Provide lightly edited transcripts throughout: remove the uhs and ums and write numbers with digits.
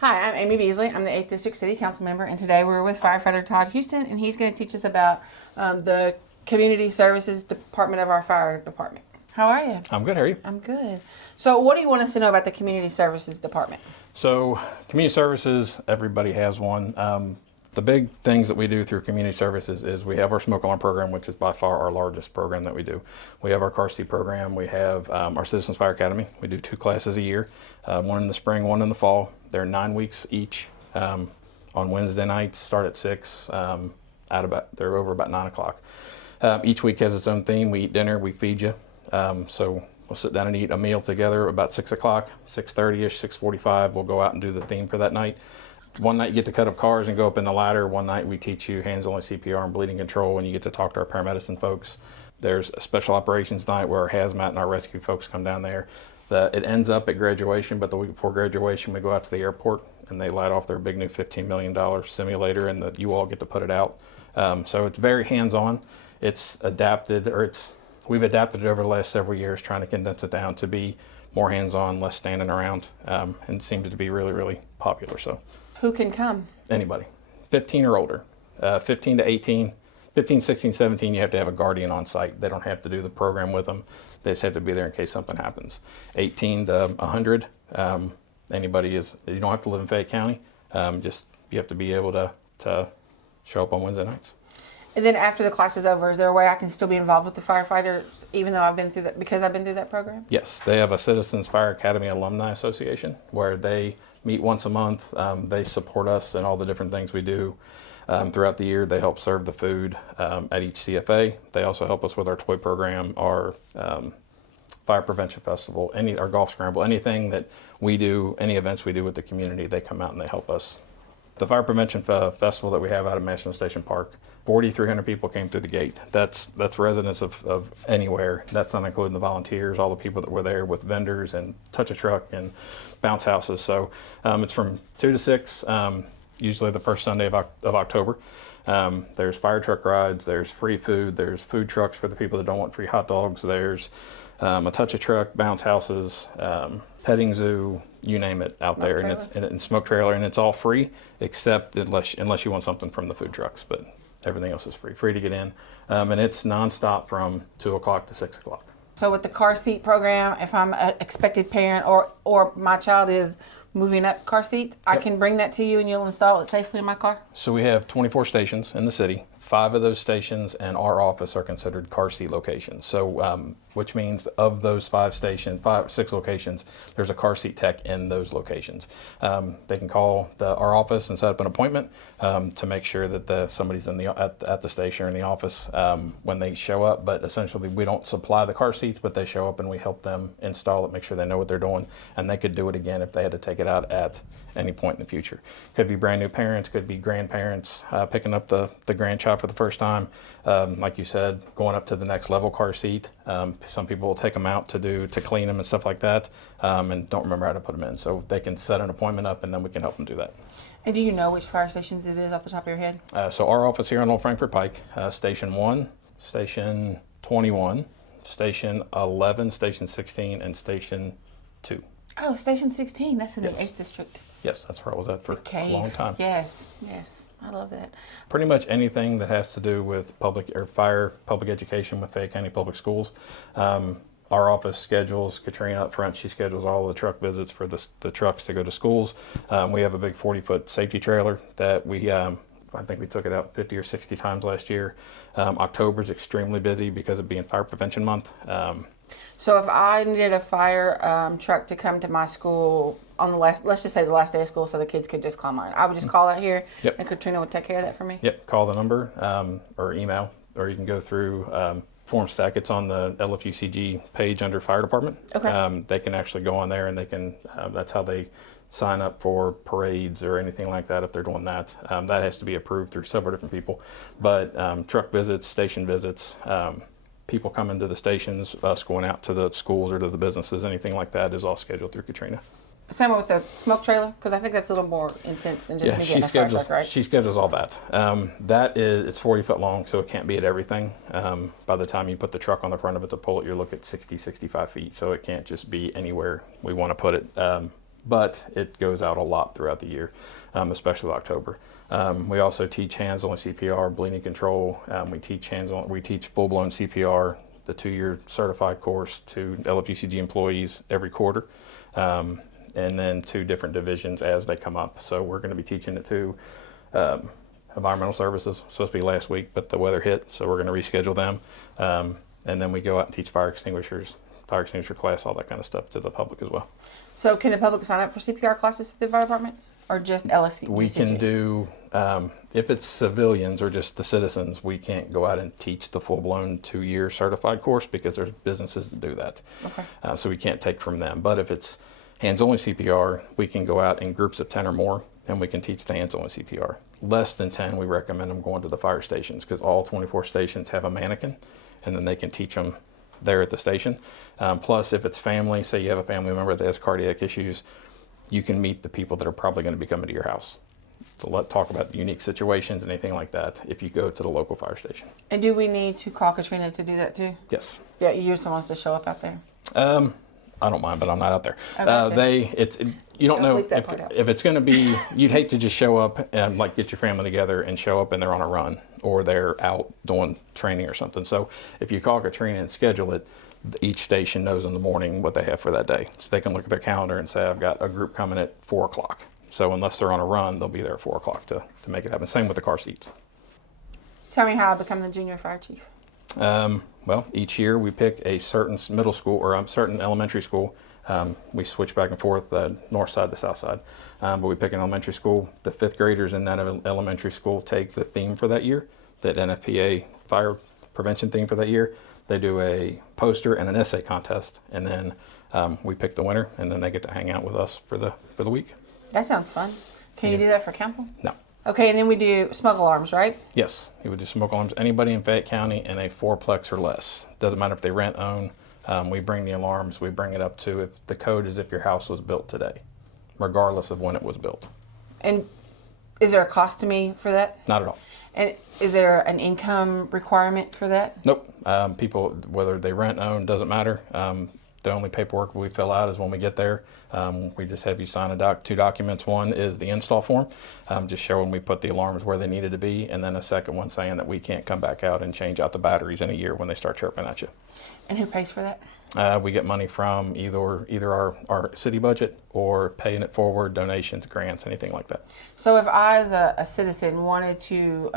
Hi, I'm Amy Beasley. I'm the 8th District City Council member, and today we're with firefighter Todd Houston, and he's going to teach us about the Community Services Department of our fire department. How are you? I'm good. How are you? I'm good. So what do you want us to know about the Community Services Department? So, community services, everybody has one. The big things that we do through community services is we have our smoke alarm program, which is by far our largest program that we do. We have our car seat program. We have our Citizens Fire Academy. We do 2 classes a year, one in the spring, one in the fall. They're 9 weeks each. On Wednesday nights, start at 6. They're over about 9 o'clock. Each week has its own theme. We eat dinner. We feed you. So we'll sit down and eat a meal together about 6 o'clock, 6:30ish, 6:45. We'll go out and do the theme for that night. One night you get to cut up cars and go up in the ladder. One night we teach you hands-only CPR and bleeding control, and you get to talk to our paramedicine folks. There's a special operations night where our hazmat and our rescue folks come down there. It ends up at graduation, but the week before graduation we go out to the airport and they light off their big new $15 million simulator, and you all get to put it out. So it's very hands-on. It's adapted, we've adapted it over the last several years, trying to condense it down to be more hands-on, less standing around, and it seemed to be really, really popular. So. Who can come? Anybody, 15 or older. 15 to 18, 15, 16, 17, you have to have a guardian on site. They don't have to do the program with them. They just have to be there in case something happens. 18 to 100, anybody you don't have to live in Fayette County. You have to be able to show up on Wednesday nights. And then after the class is over, is there a way I can still be involved with the firefighters even though I've been through that program? Yes, they have a Citizens Fire Academy Alumni Association where they meet once a month. They support us in all the different things we do. Throughout the year, they help serve the food at each CFA. They also help us with our toy program, our fire prevention festival, our golf scramble, anything that we do, any events we do with the community, they come out and they help us. The Fire Prevention Festival that we have out of National Station Park, 4,300 people came through the gate. That's residents of anywhere. That's not including the volunteers, all the people that were there with vendors and touch a truck and bounce houses. So it's from 2 to 6, usually the first Sunday of October. There's fire truck rides, there's free food, there's food trucks for the people that don't want free hot dogs, there's a touch a truck, bounce houses, petting zoo, you name it out there, and smoke trailer, and it's all free except unless you want something from the food trucks, but everything else is free to get in, and it's nonstop from 2 o'clock to 6 o'clock. So with the car seat program, if I'm an expected parent or my child is moving up car seats, I can bring that to you and you'll install it safely in my car? So we have 24 stations in the city. 5 of those stations and our office are considered car seat locations. So, which means of those 6 locations, there's a car seat tech in those locations. They can call our office and set up an appointment to make sure that somebody's at the station or in the office when they show up. But essentially, we don't supply the car seats, but they show up and we help them install it, make sure they know what they're doing, and they could do it again if they had to take it out at any point in the future. Could be brand new parents, could be grandparents picking up the grandchild for the first time. Like you said, going up to the next level car seat. Some people will take them out to clean them and stuff like that, and don't remember how to put them in. So they can set an appointment up and then we can help them do that. And do you know which fire stations it is off the top of your head? So our office here on Old Frankfort Pike, Station 1, Station 21, Station 11, Station 16, and Station 2. Oh, Station 16, that's in Yes. the 8th District. Yes, that's where I was at for a long time. Yes, I love that. Pretty much anything that has to do with public education with Fayette County Public Schools. Our office schedules, Katrina up front, she schedules all the truck visits for the trucks to go to schools. We have a big 40-foot safety trailer that I think we took it out 50 or 60 times last year. October's extremely busy because of being Fire Prevention Month. So if I needed a fire truck to come to my school on let's just say the last day of school so the kids could just climb on it, I would just call out here. Yep. And Katrina would take care of that for me? Yep, call the number or email, or you can go through Form Stack. It's on the LFUCG page under Fire Department. Okay. They can actually go on there and they can, that's how they sign up for parades or anything like that if they're doing that. That has to be approved through several different people. But truck visits, station visits, people coming to the stations, us going out to the schools or to the businesses, anything like that is all scheduled through Katrina. Same with the smoke trailer, because I think that's a little more intense than just me getting a fire truck, right? She schedules all that. It's 40 foot long, so it can't be at everything. By the time you put the truck on the front of it to pull it, you're looking at 60, 65 feet, so it can't just be anywhere we want to put it. but it goes out a lot throughout the year, especially October. We also teach hands-on CPR, bleeding control. We teach full-blown CPR, the 2-year certified course to LFUCG employees every quarter, and then 2 different divisions as they come up. So we're going to be teaching it to environmental services. Supposed to be last week, but the weather hit, so we're going to reschedule them. And then we go out and teach fire extinguisher class, all that kind of stuff to the public as well. So can the public sign up for CPR classes to the fire department, or just LFC? We can do, if it's civilians or just the citizens, we can't go out and teach the full-blown 2-year certified course because there's businesses that do that. Okay. So we can't take from them. But if it's hands-only CPR, we can go out in groups of 10 or more, and we can teach the hands-only CPR. Less than 10, we recommend them going to the fire stations because all 24 stations have a mannequin, and then they can teach them there at the station. Plus, if it's family, say you have a family member that has cardiac issues, you can meet the people that are probably going to be coming to your house. So talk about the unique situations, anything like that, if you go to the local fire station. And do we need to call Katrina to do that too? Yes. Yeah, you just want us to show up out there. I don't mind, but I'm not out there. I gotcha. You don't know bleep that part out. if it's going to be. You'd hate to just show up and like get your family together and show up and they're on a run or they're out doing training or something. So if you call Katrina and schedule it, each station knows in the morning what they have for that day, so they can look at their calendar and say, I've got a group coming at 4 o'clock. So unless they're on a run, they'll be there at 4 o'clock to make it happen. Same with the car seats. Tell me how I become the junior fire chief. Well, each year we pick a certain middle school or a certain elementary school. We switch back and forth, north side to south side. But we pick an elementary school. The 5th graders in that elementary school take the theme for that year, that NFPA fire prevention theme for that year. They do a poster and an essay contest, and then we pick the winner, and then they get to hang out with us for the week. That sounds fun. Can you do that for council? No. Okay, and then we do smoke alarms, right? Yes, you would do smoke alarms. Anybody in Fayette County in a 4-plex or less. Doesn't matter if they rent, own. We bring the alarms. We bring it up to if the code is if your house was built today, regardless of when it was built. And is there a cost to me for that? Not at all. And is there an income requirement for that? Nope. People, whether they rent, own, doesn't matter. The only paperwork we fill out is when we get there. We just have you sign 2 documents. One is the install form, just showing we put the alarms where they needed to be, and then a second one saying that we can't come back out and change out the batteries in a year when they start chirping at you. And who pays for that? We get money from either our city budget or paying it forward, donations, grants, anything like that. So if I, as a citizen, wanted to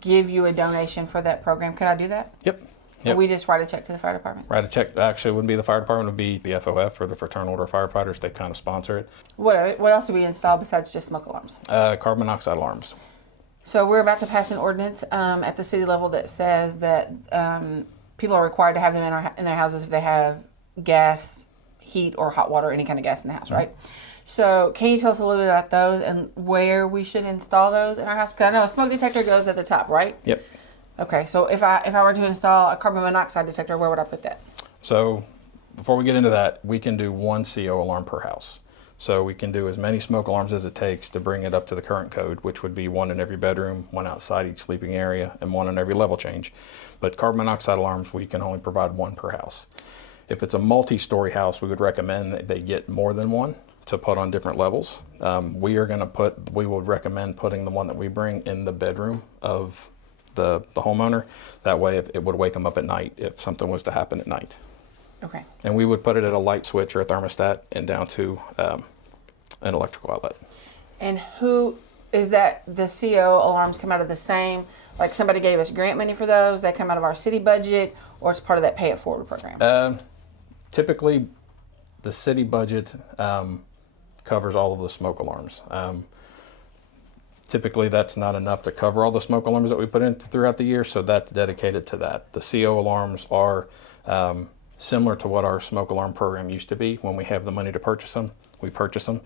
give you a donation for that program, could I do that? Yep. Or we just write a check to the fire department? Write a check. Actually, it wouldn't be the fire department. It would be the FOF, or the Fraternal Order of Firefighters. They kind of sponsor it. What else do we install besides just smoke alarms? Carbon monoxide alarms. So we're about to pass an ordinance at the city level that says that people are required to have them in their houses if they have gas, heat, or hot water, any kind of gas in the house, right? So can you tell us a little bit about those and where we should install those in our house? Because I know a smoke detector goes at the top, right? Yep. Okay, so if I were to install a carbon monoxide detector, where would I put that? So before we get into that, we can do 1 CO alarm per house. So we can do as many smoke alarms as it takes to bring it up to the current code, which would be 1 in every bedroom, 1 outside each sleeping area, and 1 in every level change. But carbon monoxide alarms, we can only provide 1 per house. If it's a multi-story house, we would recommend that they get more than 1 to put on different levels. We would recommend putting the one that we bring in the bedroom of the homeowner. That way it would wake them up at night if something was to happen at night. Okay. And we would put it at a light switch or a thermostat and down to an electrical outlet. And who is that? The CO alarms come out of the same, like somebody gave us grant money for those, they come out of our city budget, or it's part of that pay it forward program? Typically the city budget covers all of the smoke alarms. Typically, that's not enough to cover all the smoke alarms that we put in throughout the year, so that's dedicated to that. The CO alarms are similar to what our smoke alarm program used to be. When we have the money to purchase them, we purchase them.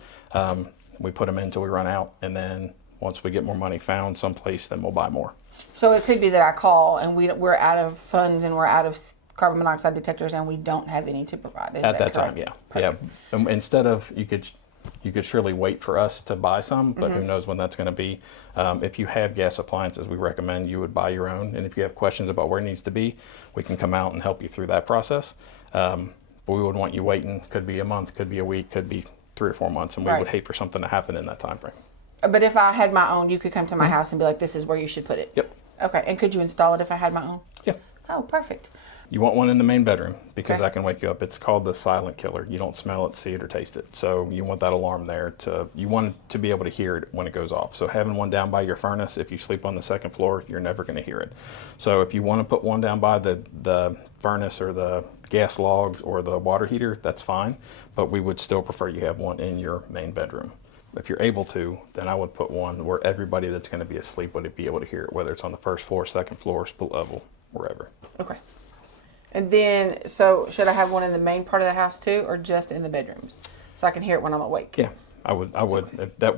We put them in until we run out, and then once we get more money found someplace, then we'll buy more. So it could be that I call and we're out of funds and we're out of carbon monoxide detectors and we don't have any to provide. Is At that time, correct? yeah. Instead of, you could surely wait for us to buy some, but who knows when that's going to be. If you have gas appliances, we recommend you would buy your own. And if you have questions about where it needs to be, we can come out and help you through that process. But we wouldn't want you waiting. Could be a month, could be a week, could be 3 or 4 months, and we Right. would hate for something to happen in that time frame. But if I had my own, you could come to my house and be like, this is where you should put it. Yep. Okay. And could you install it if I had my own? Yeah. Oh, perfect. You want one in the main bedroom because Okay. that can wake you up. It's called the silent killer. You don't smell it, see it, or taste it. So you want that alarm there you want to be able to hear it when it goes off. So having one down by your furnace, if you sleep on the second floor, you're never going to hear it. So if you want to put one down by the furnace or the gas logs or the water heater, that's fine. But we would still prefer you have one in your main bedroom. If you're able to, then I would put one where everybody that's going to be asleep would be able to hear it, whether it's on the first floor, second floor, split level, wherever. Okay. And then, so should I have one in the main part of the house too, or just in the bedrooms? So I can hear it when I'm awake? Yeah, I would.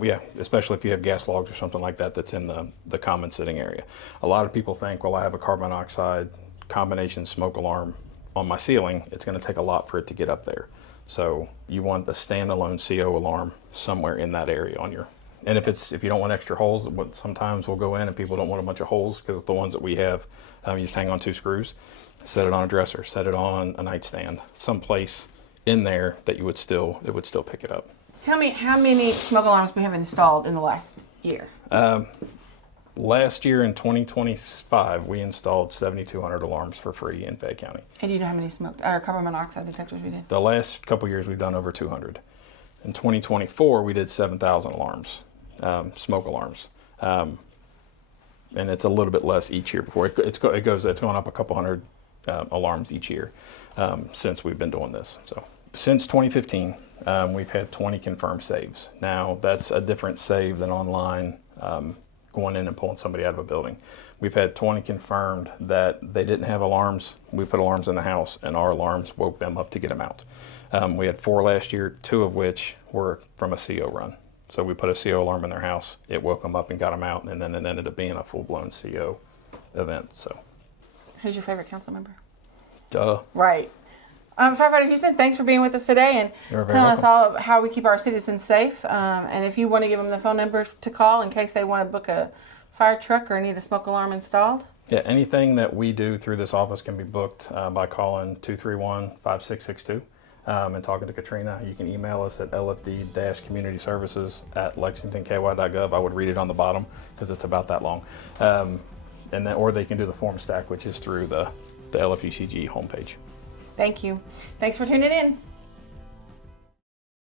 Yeah, especially if you have gas logs or something like that that's in the common sitting area. A lot of people think, well, I have a carbon monoxide combination smoke alarm on my ceiling. It's going to take a lot for it to get up there. So you want the standalone CO alarm somewhere in that area on your. And if you don't want extra holes, sometimes we'll go in and people don't want a bunch of holes because the ones that we have, you just hang on 2 screws, set it on a dresser, set it on a nightstand, someplace in there that it would still pick it up. Tell me how many smoke alarms we have installed in the last year. Last year in 2025, we installed 7,200 alarms for free in Fayette County. And do you know how many carbon monoxide detectors we did? The last couple years, we've done over 200. In 2024, we did 7,000 alarms, smoke alarms, and it's a little bit less each year. Before it's going up a couple hundred alarms each year since we've been doing this. So since 2015, we've had 20 confirmed saves. Now that's a different save than online. Going in and pulling somebody out of a building. We've had 20 confirmed that they didn't have alarms. We put alarms in the house and our alarms woke them up to get them out. We had 4 last year, 2 of which were from a CO run. So we put a CO alarm in their house, it woke them up and got them out, and then it ended up being a full-blown CO event. So, Who's your favorite council member? duh. Right. Firefighter Houston, thanks for being with us today and You're very telling us welcome. all how we keep our citizens safe. And if you want to give them the phone number to call in case they want to book a fire truck or need a smoke alarm installed. Yeah, anything that we do through this office can be booked by calling 231-5662 and talking to Katrina. You can email us at lfd-communityservices@lexingtonky.gov. I would read it on the bottom because it's about that long. Or they can do the form stack, which is through the LFUCG homepage. Thank you. Thanks for tuning in.